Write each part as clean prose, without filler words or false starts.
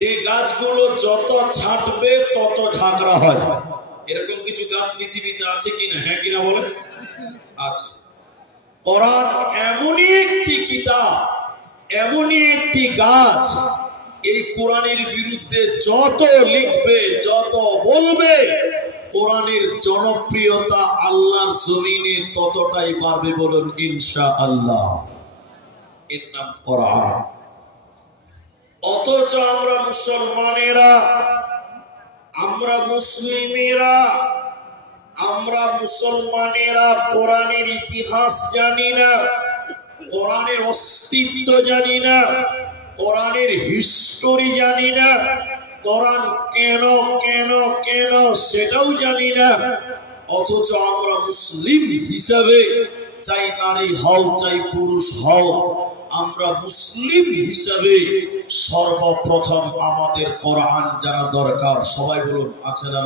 এই গাছগুলো যত ছাঁটবে তত ঝাঁকড়া হয়। এরকম কিছু গাছ পৃথিবীতে আছে কিনা? হ্যাঁ কিনা বলেন? আছে। কোরআন এমনই একটি কিতাব, এমনই একটি গাছ, এই কোরআনের বিরুদ্ধে যত লিখবে, যত বলবে, কোরআনের জনপ্রিয়তা আল্লাহর জমিনে ততটাই বাড়বে। বলুন ইনশাআল্লাহ। এর নাম কোরআন। অথচ আমরা মুসলমানেরা, আমরা মুসলিমেরা, আমরা মুসলমানেরা কোরআনের ইতিহাস জানি না, কোরআনের অস্তিত্ব জানি না, কোরআনের হিস্টোরি জানি না, কোরআন কেন কেন কেন সেটাও জানি না। অথচ আমরা মুসলিম হিসাবে, চাই নারী হও চাই পুরুষ হও, আমরা মুসলিম হিসাবে সর্বপ্রথম আমাদের কোরআন জানা দরকার। সবাই বলুন আছে না?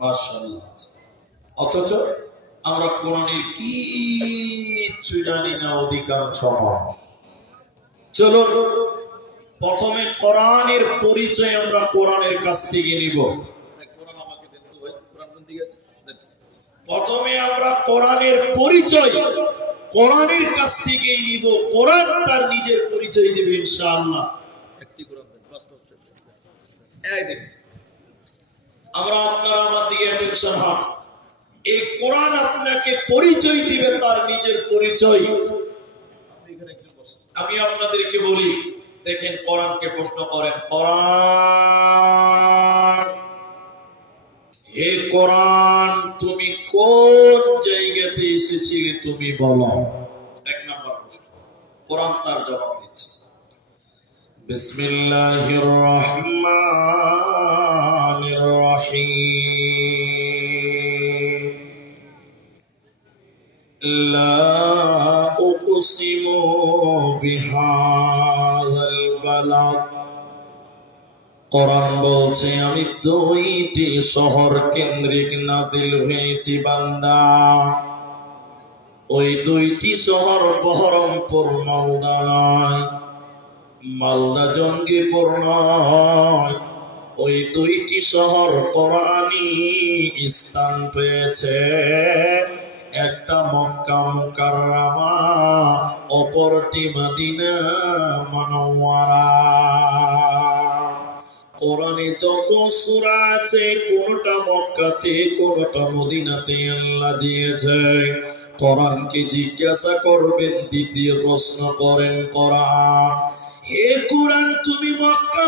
মাশাআল্লাহ। অথচ আমরা কোরআনের কিচ্ছু জানি না অধিকাংশ। চলুন প্রথমে কোরআনের পরিচয় আমরা কোরআনের কাছ থেকে নিব। প্রথমে আমরা কোরআনের পরিচয় কোরআনের কাছ থেকেই নিব। কোরআন তার নিজের পরিচয় দেবে ইনশাআল্লাহ। আমরা আপনারা আমার দিকে অ্যাটেনশন হন। এই কোরআন আপনাকে পরিচয় দিবে, তার নিজের পরিচয়। আমি আপনাদেরকে বলি, দেখেন কোরআনকে প্রশ্ন করেন, কোরআন, হে কোরআন তুমি কোন জায়গাতে এসেছিলে তুমি বলো। এক নম্বর প্রশ্ন। কোরআন তার জবাব দিচ্ছে, বিসমিল্লাহির রহমানির রহিম, লা উকসিমু বিহাযাল বালাদ। কোরআন বলছে আমি দুইটি শহর কেন্দ্রিক নাজিল হয়েছি বান্দা। ওই দুইটি শহর বহরমপুর মালদা নয়, মালদা জঙ্গিপুর নয়। ওই দুইটি শহর কোরআনী স্থান পেয়েছে। একটা মক্কা মুকাররমা, অপরটি মদিনা মুনাওয়ারা। কোরআনে যত সূরা আছে কোনটা মক্কাতে কোনটা মদিনাতে আল্লাহ দিয়েছে। কোরআনকে জিজ্ঞাসা করবেন, দ্বিতীয় প্রশ্ন করেন কোরআন, হে কোরআন তুমি মক্কা